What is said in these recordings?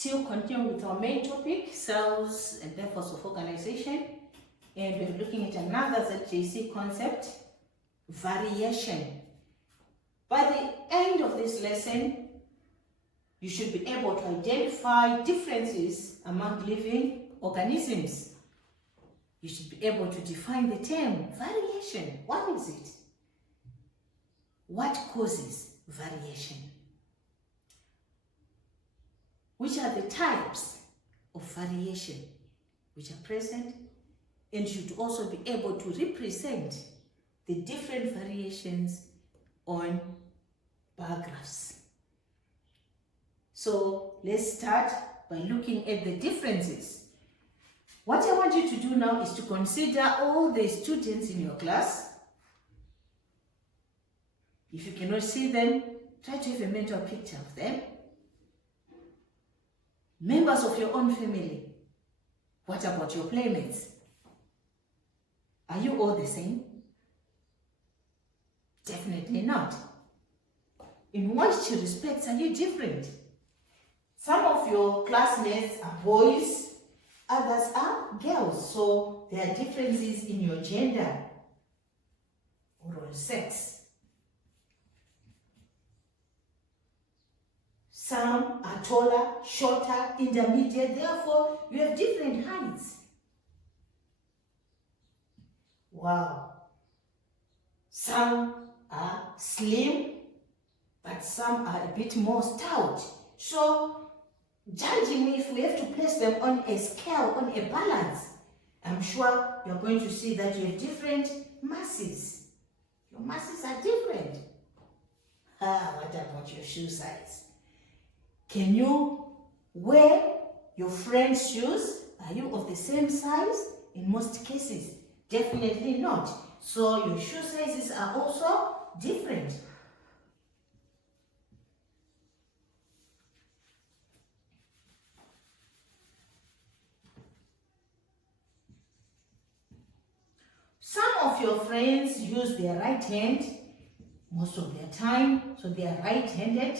Still continuing with our main topic, cells and methods of organization, and we're looking at another ZJC concept, variation. By the end of this lesson, you should be able to identify differences among living organisms. You should be able to define the term variation. What is it? What causes variation? Which are the types of variation which are present, and should also be able to represent the different variations on bar graphs. So let's start by looking at the differences. What I want you to do now is to consider all the students in your class. If you cannot see them, try to have a mental picture of them. Members of your own family. What about your playmates? Are you all the same? Definitely not. In which respects are you different? Some of your classmates are boys, others are girls, so there are differences in your gender or sex. Some are taller, shorter, intermediate, therefore you have different heights. Wow. Some are slim, but some are a bit more stout. So, judging if we have to place them on a scale, on a balance, I'm sure you're going to see that you have different masses. Your masses are different. What about your shoe size? Can you wear your friend's shoes? Are you of the same size? In most cases, definitely not. So your shoe sizes are also different. Some of your friends use their right hand most of their time, so they are right-handed.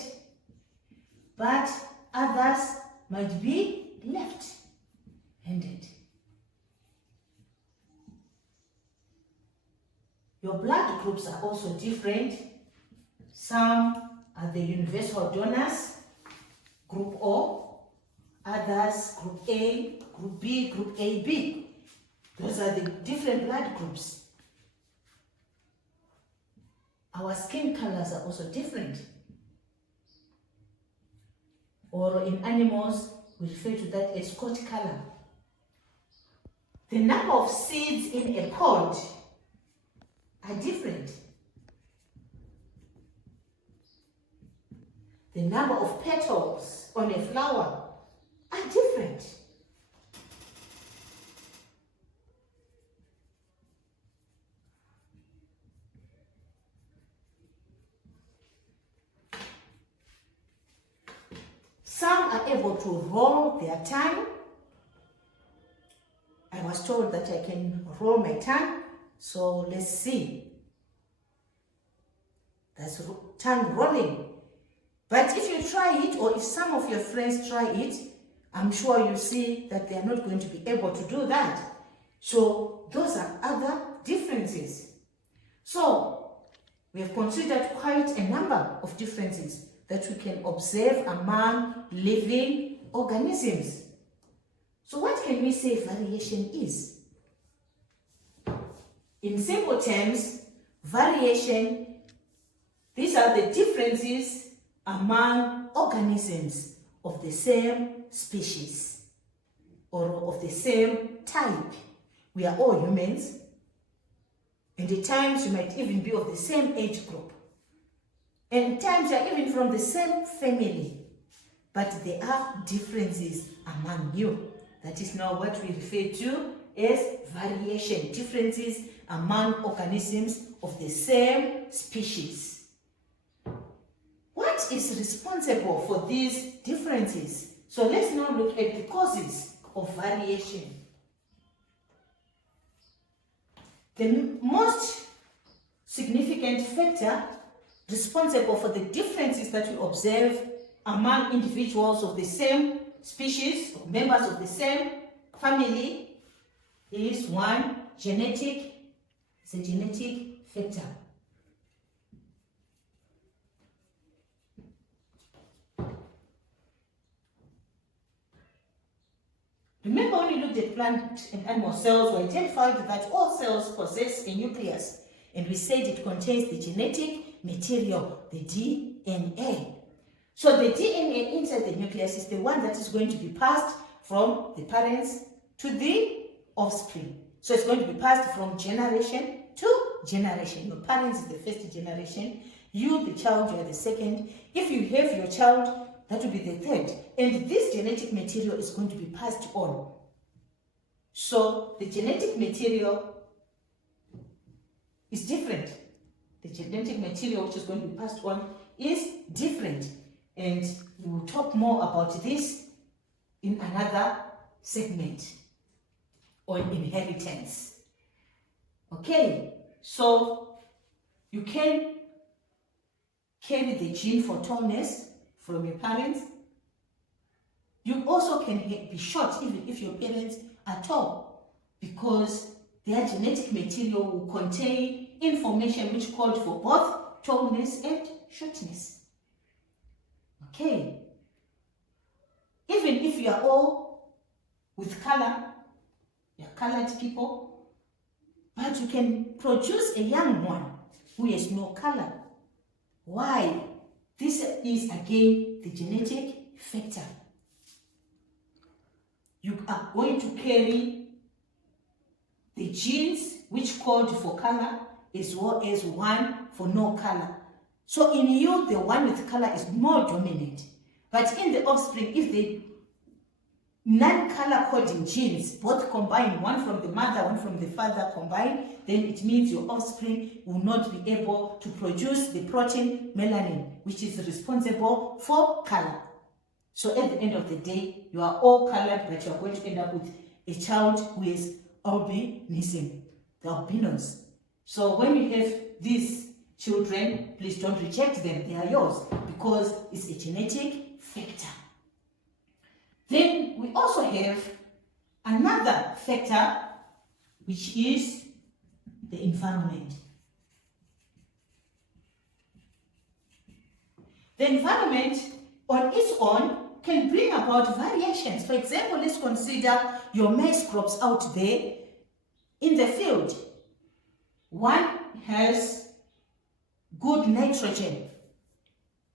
But others might be left-handed. Your blood groups are also different. Some are the universal donors, group O, others group A, group B, group AB. Those are the different blood groups. Our skin colors are also different. Or in animals, we refer to that as coat color. The number of seeds in a pod are different. The number of petals on a flower are different. Some are able to roll their tongue. I was told that I can roll my tongue, so let's see. That's tongue rolling. But if you try it, or if some of your friends try it, I'm sure you see that they are not going to be able to do that. So those are other differences. So we have considered quite a number of differences that we can observe among living organisms. So what can we say variation is? In simple terms, variation, these are the differences among organisms of the same species or of the same type. We are all humans, and at times you might even be of the same age group. And at times you are even from the same family, but there are differences among you. That is now what we refer to as variation, differences among organisms of the same species. What is responsible for these differences? So let's now look at the causes of variation. The most significant factor responsible for the differences that we observe among individuals of the same species, or members of the same family, is one genetic, it's a genetic factor. Remember when you looked at plant and animal cells, we identified that all cells possess a nucleus, and we said it contains the genetic material, the DNA. So the DNA inside the nucleus is the one that is going to be passed from the parents to the offspring. So it's going to be passed from generation to generation. Your parents is the first generation, you, the child, you are the second. If you have your child, that will be the third. And this genetic material is going to be passed on. So the genetic material is different. The genetic material which is going to be passed on is different. And we will talk more about this in another segment on inheritance. Okay, so you can carry the gene for tallness from your parents. You also can be short even if your parents are tall, because their genetic material will contain information which called for both tallness and shortness. Okay, even if you are all with color, you are colored people, but you can produce a young one who has no color. Why? This is again the genetic factor. You are going to carry the genes which code for color as well as one for no color. So in you, the one with color is more dominant. But in the offspring, if the non-color coding genes both combine, one from the mother, one from the father combine, then it means your offspring will not be able to produce the protein melanin, which is responsible for color. So at the end of the day, you are all colored, but you are going to end up with a child who is albinism, the albinos. So when you have these children, please don't reject them. They are yours because it's a genetic factor. Then we also have another factor, which is the environment. The environment on its own can bring about variations. For example, let's consider your maize crops out there in the field. One has good nitrogen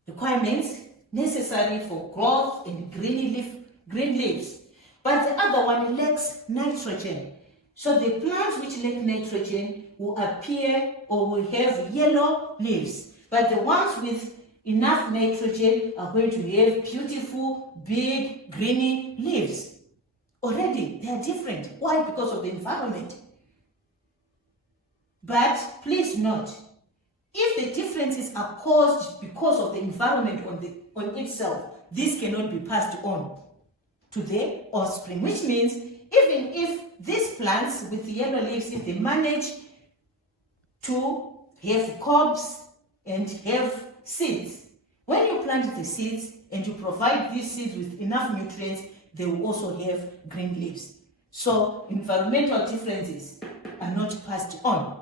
requirements necessary for growth and green leaves, but the other one lacks nitrogen. So the plants which lack nitrogen will appear or will have yellow leaves, but the ones with enough nitrogen are going to have beautiful, big, greeny leaves. Already, they are different. Why? Because of the environment. But please note, if the differences are caused because of the environment on itself, this cannot be passed on to the offspring, which means even if these plants with yellow leaves, if they manage to have cobs and have seeds, when you plant the seeds and you provide these seeds with enough nutrients, they will also have green leaves. So environmental differences are not passed on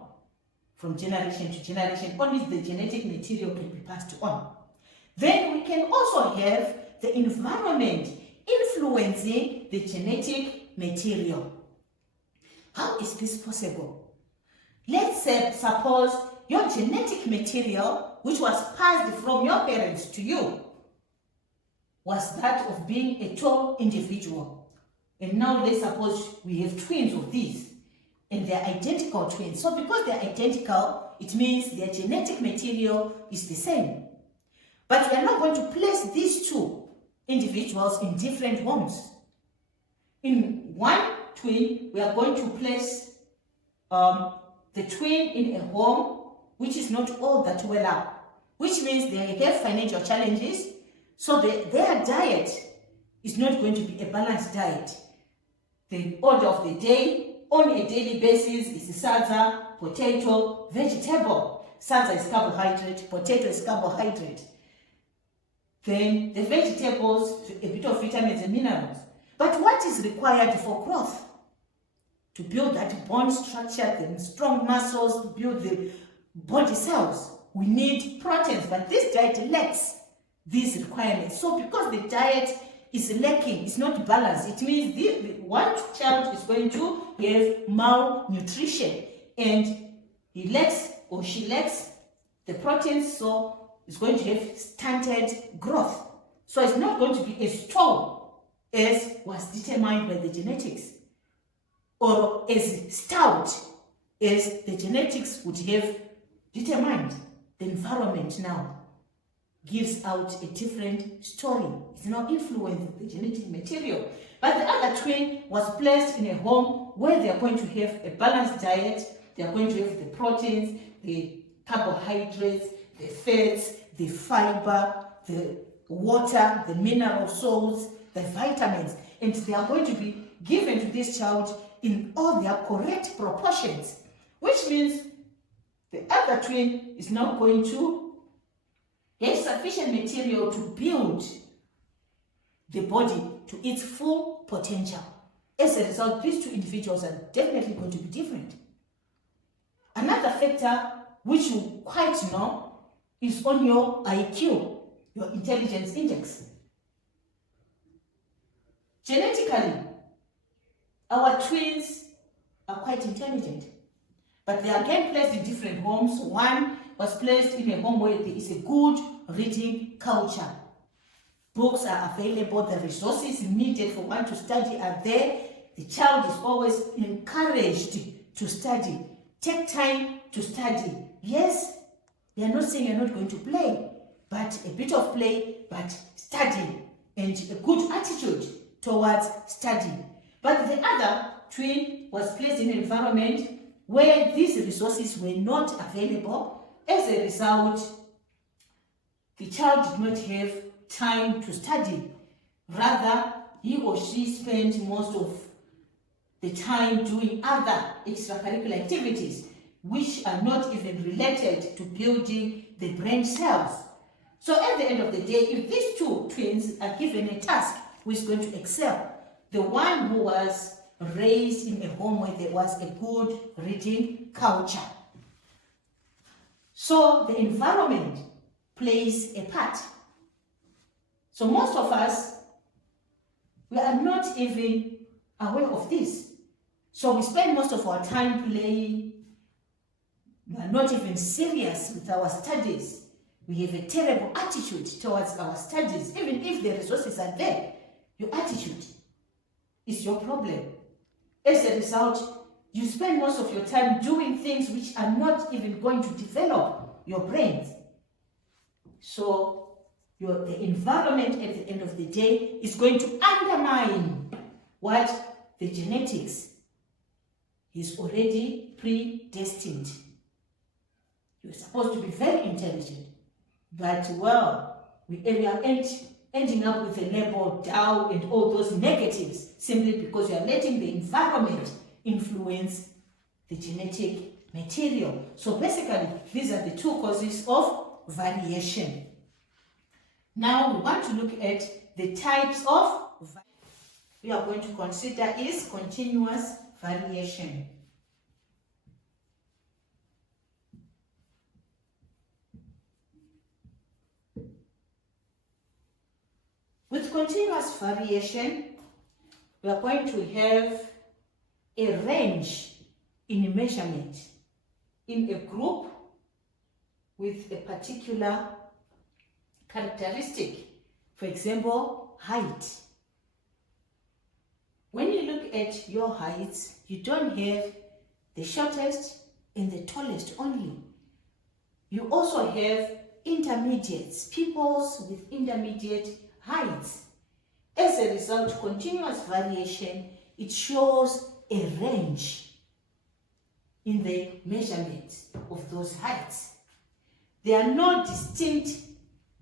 from generation to generation. Only the genetic material can be passed on. Then we can also have the environment influencing the genetic material. How is this possible? Let's say, suppose your genetic material, which was passed from your parents to you, was that of being a tall individual. And now let's suppose we have twins of these, and they're identical twins. So because they're identical, it means their genetic material is the same. But we are not going to place these two individuals in different homes. In one twin, we are going to place the twin in a home which is not all that well up, which means they have financial challenges, so their diet is not going to be a balanced diet. The order of the day on a daily basis is salsa, potato, vegetable. Salsa is carbohydrate, potato is carbohydrate. then the vegetables, a bit of vitamins and minerals. But what is required for growth? To build that bone structure, the strong muscles, to build the body cells, we need proteins, but this diet lacks these requirements. So because the diet is lacking, it's not balanced, it means the one child is going to have malnutrition, and he lacks or she lacks the proteins, so it's going to have stunted growth. So it's not going to be as tall as was determined by the genetics, or as stout as the genetics would have determined. The environment now gives out a different story. It's now influencing the genetic material. But the other twin was placed in a home where they are going to have a balanced diet. They are going to have the proteins, the carbohydrates, the fats, the fiber, the water, the mineral salts, the vitamins. And they are going to be given to this child in all their correct proportions, which means the other twin is now going to have sufficient material to build the body to its full potential. As a result, these two individuals are definitely going to be different. Another factor which you quite know is on your IQ, your intelligence index. Genetically, our twins are quite intelligent, but they are again placed in different homes. One was placed in a home where there is a good reading culture. Books are available, the resources needed for one to study are there. The child is always encouraged to study. Take time to study. Yes, they are not saying you're not going to play, but a bit of play, but study, and a good attitude towards studying. But the other twin was placed in an environment where these resources were not available. As a result, the child did not have time to study. Rather, he or she spent most of the time doing other extracurricular activities which are not even related to building the brain cells. So at the end of the day, if these two twins are given a task who is going to excel, the one who was raised in a home where there was a good reading culture. So the environment plays a part. So most of us, we are not even aware of this. So we spend most of our time playing. We are not even serious with our studies. We have a terrible attitude towards our studies. Even if the resources are there, your attitude is your problem. As a result, you spend most of your time doing things which are not even going to develop your brains. So the environment at the end of the day is going to undermine what the genetics is already predestined. You're supposed to be very intelligent, but we are ending up with a label Dow and all those negatives simply because you are letting the environment influence the genetic material. So basically, these are the two causes of variation. Now we want to look at the types of we are going to consider is continuous variation. With continuous variation, we are going to have a range in measurement in a group with a particular characteristic. For example, height. When you look at your heights, you don't have the shortest and the tallest only. You also have intermediates, peoples with intermediate heights. As a result, continuous variation, it shows a range in the measurement of those heights. There are no distinct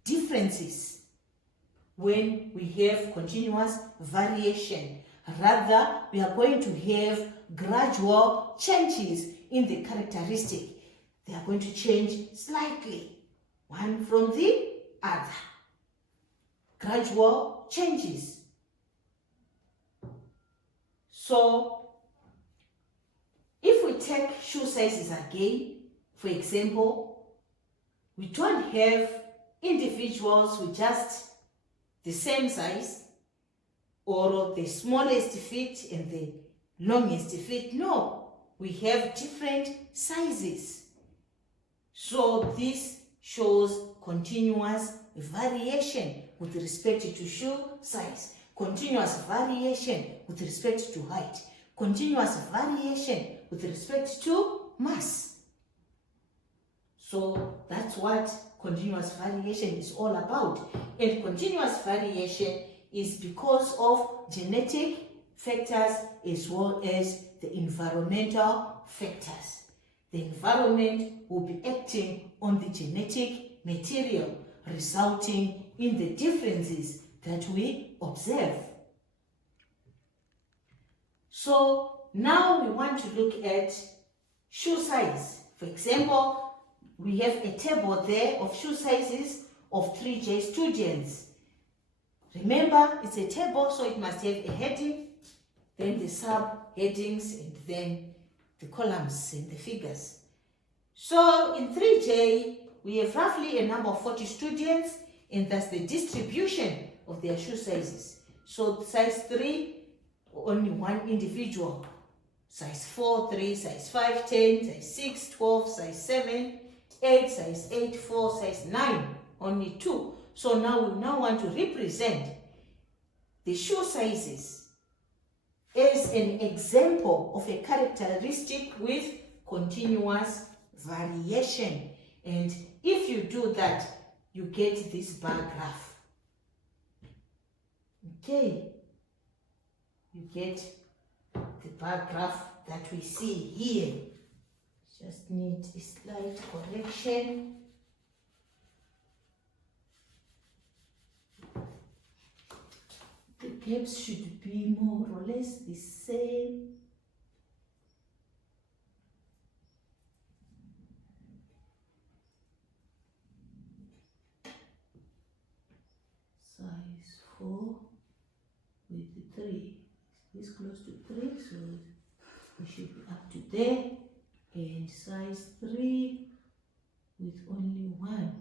differences when we have continuous variation. Rather, we are going to have gradual changes in the characteristic. They are going to change slightly, one from the other. gradual changes. So if we take shoe sizes again, for example, we don't have individuals with just the same size or the smallest feet and the longest feet. No, we have different sizes. So this shows continuous variation with respect to shoe size, continuous variation with respect to height, continuous variation with respect to mass. So that's what continuous variation is all about. And continuous variation is because of genetic factors as well as the environmental factors. The environment will be acting on the genetic material, resulting in the differences that we observe. So now we want to look at shoe size. For example, we have a table there of shoe sizes of 3J students. Remember, it's a table, so it must have a heading, then the sub-headings, and then the columns and the figures. So in 3J, we have roughly a number of 40 students, and that's the distribution of their shoe sizes. So size 3, only one individual. Size 4, 3, size 5, 10, size 6, 12, size 7, 8, size 8, 4, size 9, only 2. So now we want to represent the shoe sizes as an example of a characteristic with continuous variation. And if you do that, you get this bar graph. Okay, you get the bar graph that we see here. Just need a slight correction. The gaps should be more or less the same. Size 4 with 3. It's close to 3, so we should be up to there. And size 3 with only 1.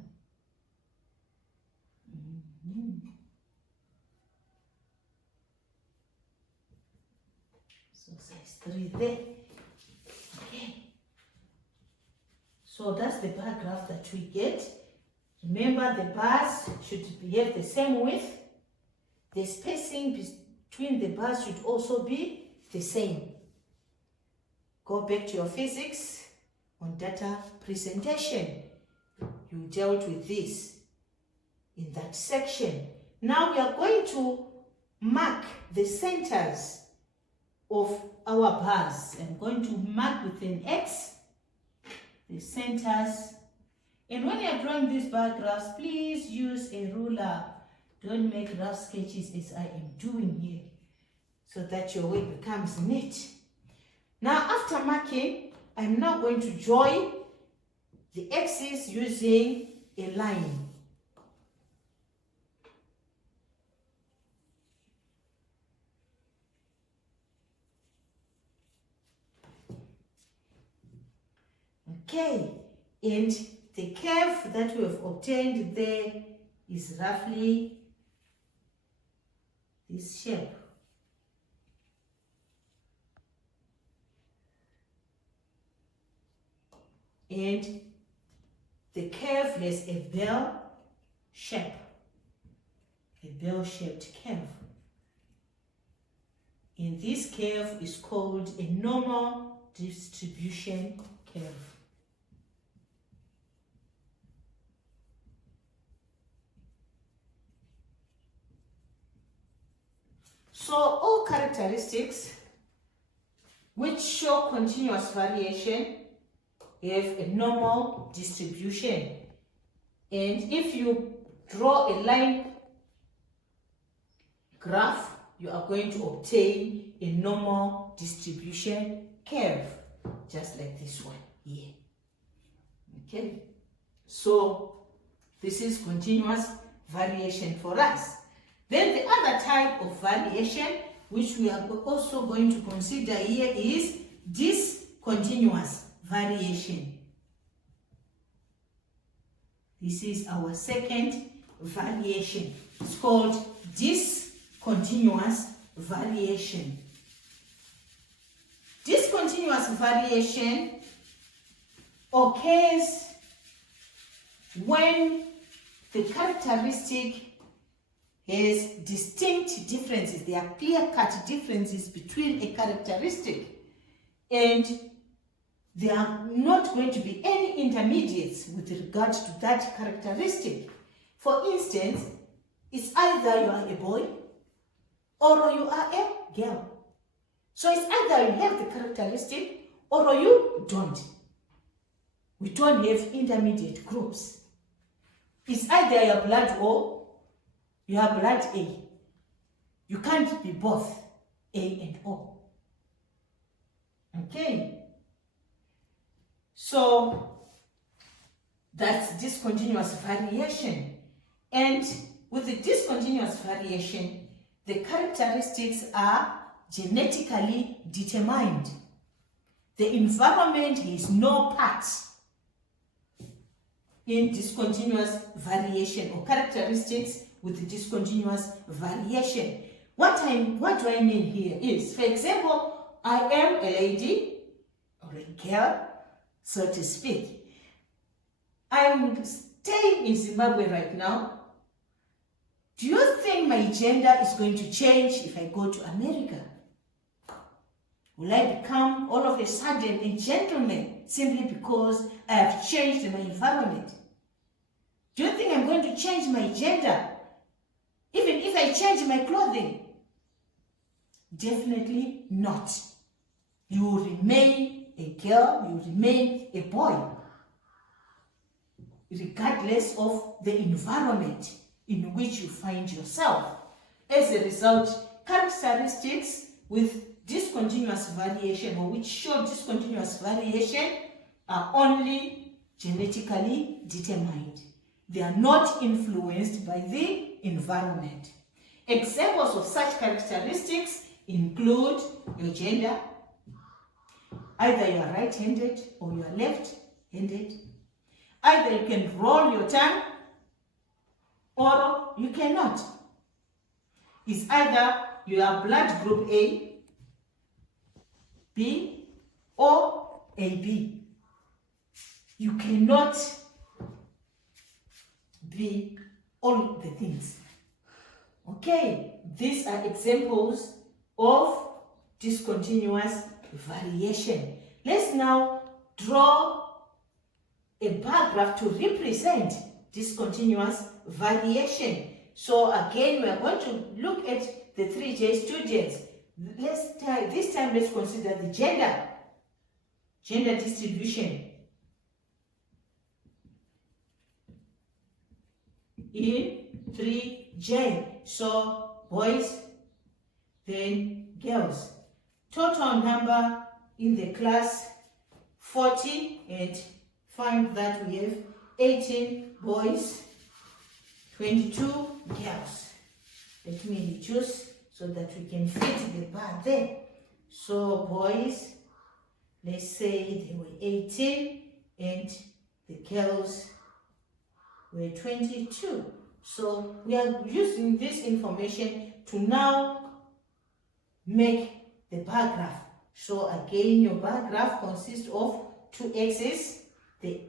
So size 3 there. Okay. So that's the bar graph that we get. Remember, the bars should have the same width. The spacing between the bars should also be the same. Go back to your physics on data presentation. You dealt with this in that section. Now we are going to mark the centers of our bars. I'm going to mark with an X the centers. And when you're drawing these bar graphs, please use a ruler. Don't make rough sketches as I am doing here, so that your work becomes neat. Now, after marking, I'm now going to join the axes using a line. Okay, and the curve that we have obtained there is roughly this shape. And the curve has a bell shape, a bell-shaped curve. And this curve is called a normal distribution curve. So all characteristics which show continuous variation have a normal distribution. And if you draw a line graph, you are going to obtain a normal distribution curve, just like this one here. Okay, so this is continuous variation for us. Then the other type of variation, which we are also going to consider here, is discontinuous variation. This is our second variation. It's called discontinuous variation. Discontinuous variation occurs when the characteristic has distinct differences. There are clear-cut differences between a characteristic, and there are not going to be any intermediates with regard to that characteristic. For instance, it's either you are a boy or you are a girl. So it's either you have the characteristic or you don't. We don't have intermediate groups. It's either your blood O, you are blood A. You can't be both A and O. Okay? So that's discontinuous variation. And with the discontinuous variation, the characteristics are genetically determined. The environment has no part in discontinuous variation or characteristics with the discontinuous variation. What do I mean here is, for example, I am a lady or a girl, so to speak. I'm staying in Zimbabwe right now. Do you think my gender is going to change if I go to America? Will I become all of a sudden a gentleman simply because I have changed my environment? Do you think I'm going to change my gender even if I change my clothing? Definitely not. You will remain a girl, you will remain a boy, regardless of the environment in which you find yourself. As a result, characteristics with discontinuous variation, or which show discontinuous variation, are only genetically determined. They are not influenced by the environment. Examples of such characteristics include your gender. Either you are right-handed or you are left-handed. Either you can roll your tongue or you cannot. It's either you are blood group A, B, or AB. You cannot be all the things. Okay, these are examples of discontinuous variation. Let's now draw a bar graph to represent discontinuous variation. So again, we are going to look at the 3J's, 2J's. This time let's consider the gender distribution in 3J. So boys, then girls. Total number in the class 40, and find that we have 18 boys, 22 girls. Let me reduce so that we can fit the bar there. So boys, let's say they were 18 and the girls were 22. So we are using this information to now make the bar graph. So again, your bar graph consists of two axes, the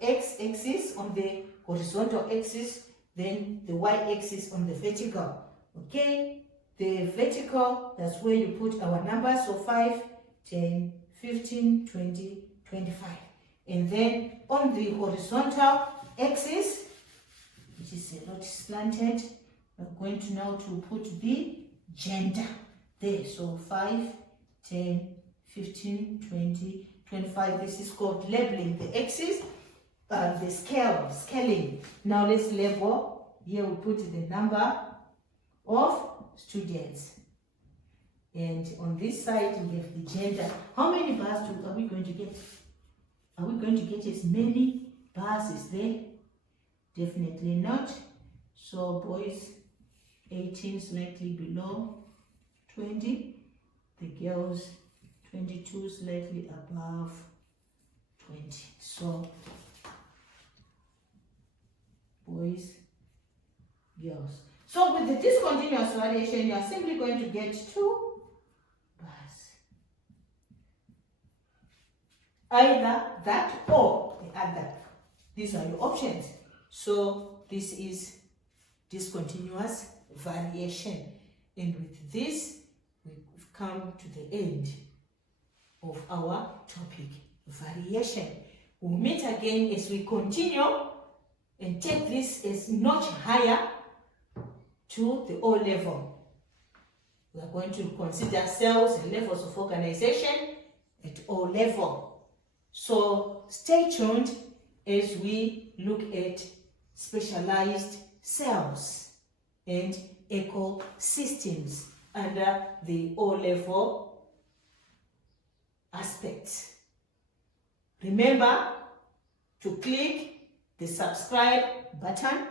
x-axis on the horizontal axis, then the y-axis on the vertical. Okay, the vertical, that's where you put our numbers, so 5, 10, 15, 20, 25. And then on the horizontal axis, which is a lot slanted, we're going to now to put the gender there. So 5, 10, 15, 20, 25. This is called labeling the axis, the scaling. Now let's label. Here we put the number of students. And on this side we have the gender. How many bars are we going to get? Are we going to get as many bars as there? Definitely not. So boys 18 slightly below 20. The girls 22 slightly above 20. So boys, girls. So with the discontinuous variation, you are simply going to get 2 bars. Either that or the other. These are your options. So this is discontinuous variation. And with this, we've come to the end of our topic, variation. We'll meet again as we continue and take this as notch higher to the O level. We are going to consider cells and levels of organization at O level. So stay tuned as we look at specialized cells and ecosystems under the O level aspects. Remember to click the subscribe button